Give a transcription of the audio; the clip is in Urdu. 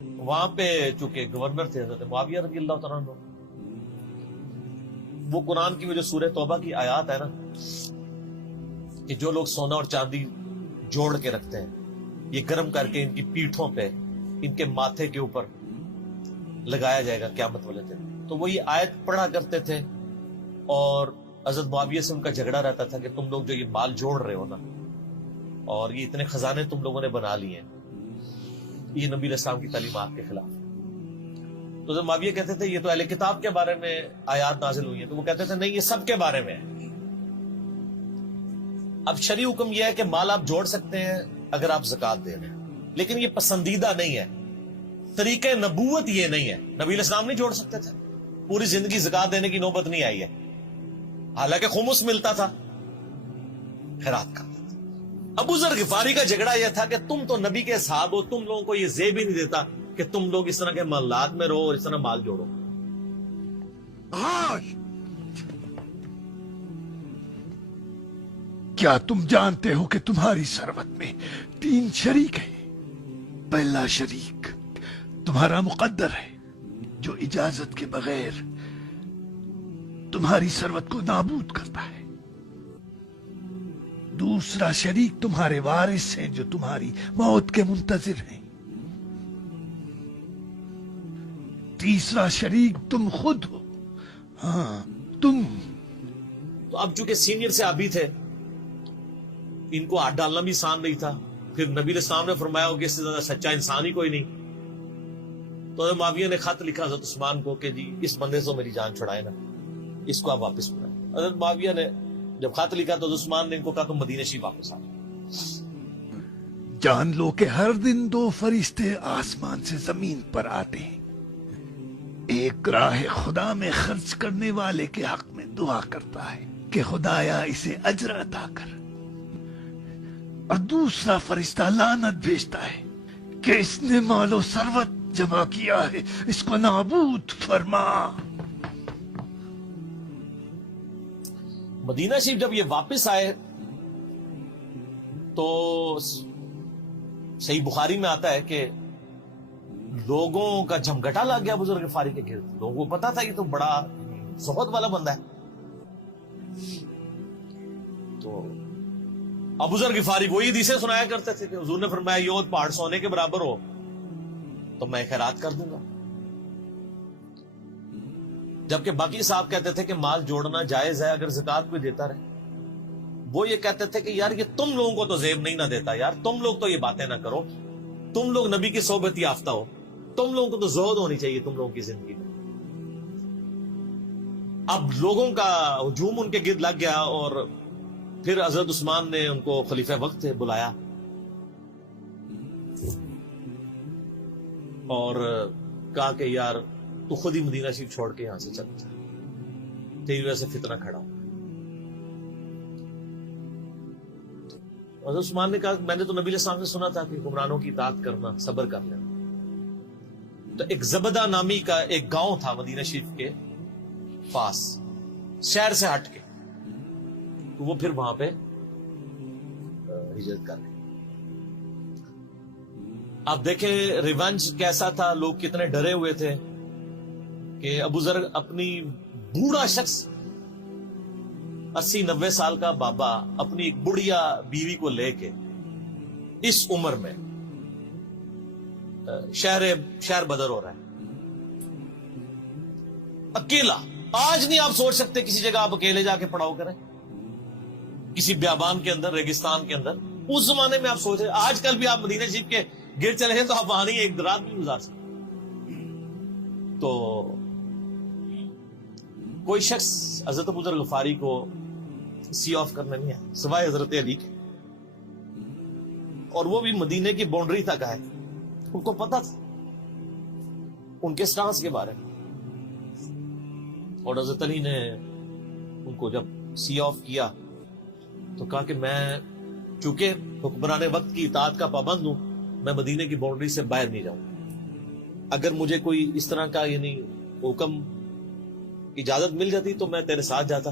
وہاں پہ چونکہ گورنر تھے حضرت معاویہ رضی اللہ تعالیٰ عنہ، وہ قرآن کی وہ جو سورہ توبہ کی آیات ہے نا کہ جو لوگ سونا اور چاندی جوڑ کے رکھتے ہیں یہ گرم کر کے ان کی پیٹھوں پہ ان کے ماتھے کے اوپر لگایا جائے گا قیامت والے دن، تو وہ یہ آیت پڑھا کرتے تھے اور حضرت معاویہ سے ان کا جھگڑا رہتا تھا کہ تم لوگ جو یہ مال جوڑ رہے ہو نا اور یہ اتنے خزانے تم لوگوں نے بنا لیے ہیں، یہ نبی علیہ السلام کی تعلیمات کے خلاف۔ تو حضرت معاویہ کہتے تھے یہ تو اہل کتاب کے بارے میں آیات نازل ہوئی ہیں، تو وہ کہتے تھے نہیں، یہ سب کے بارے میں ہے۔ اب شرعی حکم یہ ہے کہ مال آپ جوڑ سکتے ہیں اگر آپ زکوٰۃ دے رہے ہیں، لیکن یہ پسندیدہ نہیں ہے، طریقہ نبوت یہ نہیں ہے۔ نبی علیہ السلام نہیں جوڑ سکتے تھے، پوری زندگی زکوٰۃ دینے کی نوبت نہیں آئی ہے، حالانکہ خمس ملتا تھا، خیرات کرتے تھے۔ ابو ذر غفاری کا جھگڑا یہ تھا کہ تم تو نبی کے صحاب ہو، تم لوگوں کو یہ زیب ہی نہیں دیتا کہ تم لوگ اس طرح کے محلات میں رہو اور اس طرح مال جوڑو۔ کیا تم جانتے ہو کہ تمہاری ثروت میں 3 شریک ہیں؟ پہلا شریک تمہارا مقدر ہے جو اجازت کے بغیر تمہاری ثروت کو نابود کرتا ہے۔ دوسرا شریک تمہارے وارث ہیں جو تمہاری موت کے منتظر ہیں۔ تیسرا شریک تم خود ہو، ہاں تم۔ تو اب چونکہ سینئر سے ابھی تھے، ان کو ہاتھ ڈالنا بھی آسان نہیں تھا، پھر نبی علیہ السلام نے فرمایا ہو کہ اس سے زیادہ سچا انسان ہی کوئی نہیں۔ تو حضرت معاویہ نے خط لکھا حضرت عثمان کو کہ جی اس بندے سے میری جان چھڑائے نا، اس کو آپ واپس بلائیں۔ حضرت معاویہ نے جب خط لکھا تو حضرت عثمان نے ان کو کہا تم مدینہ شریف واپس آ۔ جان لو کہ ہر دن 2 فرشتے آسمان سے زمین پر آتے ہیں، ایک راہ خدا میں خرچ کرنے والے کے حق میں دعا کرتا ہے کہ خدایا اسے اجر عطا کر، اور دوسرا فرشتہ لعنت بھیجتا ہے کہ اس نے مال و ثروت جمع کیا ہے، اس کو نابود فرما۔ مدینہ شریف جب یہ واپس آئے تو صحیح بخاری میں آتا ہے کہ لوگوں کا جمگٹا لگ گیا بزرگ غفاری کے گرد، لوگوں کو پتا تھا یہ تو بڑا زہد والا بندہ ہے۔ تو ابو ذر غفاری وہی حدیثیں سنایا کرتے تھے کہ حضور نے فرمایا یہ پہاڑ سونے کے برابر ہو تو میں خیرات کر دوں گا، جبکہ باقی صاحب کہتے تھے کہ مال جوڑنا جائز ہے اگر زکوٰۃ کوئی دیتا رہے۔ وہ یہ کہتے تھے کہ یار یہ تم لوگوں کو تو زیب نہیں نہ دیتا، یار تم لوگ تو یہ باتیں نہ کرو، تم لوگ نبی کی صحبت یافتہ ہو، تم لوگوں کو تو زہد ہونی چاہیے تم لوگوں کی زندگی میں۔ اب لوگوں کا ہجوم ان کے گرد لگ گیا اور پھر حضرت عثمان نے ان کو خلیفہ وقت بلایا اور کہا کہ یار تو خود ہی مدینہ شریف چھوڑ کے یہاں سے چل جا، تیری وجہ سے فتنہ کھڑا ہو۔ حضرت عثمان نے کہا میں نے تو نبی علیہ السلام سے سنا تھا کہ حکمرانوں کی اطاعت کرنا، صبر کر لینا۔ تو ایک زبدہ نامی کا ایک گاؤں تھا مدینہ شریف کے پاس، شہر سے ہٹ کے، تو وہ پھر وہاں پہ ہجرت کر گئے۔ آپ دیکھیں ریونج کیسا تھا، لوگ کتنے ڈرے ہوئے تھے کہ ابو ذر اپنی بوڑھا شخص 80-90 سال کا بابا اپنی ایک بڑھیا بیوی کو لے کے اس عمر میں شہر بدر ہو رہا ہے اکیلا۔ آج نہیں آپ سوچ سکتے کسی جگہ آپ اکیلے جا کے پڑاؤ کریں، کسی بیابان کے اندر، ریگستان کے اندر۔ اس زمانے میں آپ سوچ رہے، آج کل بھی آپ مدینہ شریف کے گرد چلے ہیں تو آپ وہاں نہیں ایک رات بھی گزار سکتے۔ تو کوئی شخص حضرت ابو ذر غفاری کو سی آف کرنے نہیں ہے سوائے حضرت علی کے، اور وہ بھی مدینے کی باؤنڈری تک آئے، ان کو پتا تھا ان کے سٹانس کے بارے میں، اور حضرت علی نے ان کو جب سی آف کیا تو کہا کہ میں چونکہ حکمران وقت کی اطاعت کا پابند ہوں، میں مدینے کی باؤنڈری سے باہر نہیں جاؤں، اگر مجھے کوئی اس طرح کا یعنی حکم اجازت مل جاتی تو میں تیرے ساتھ جاتا،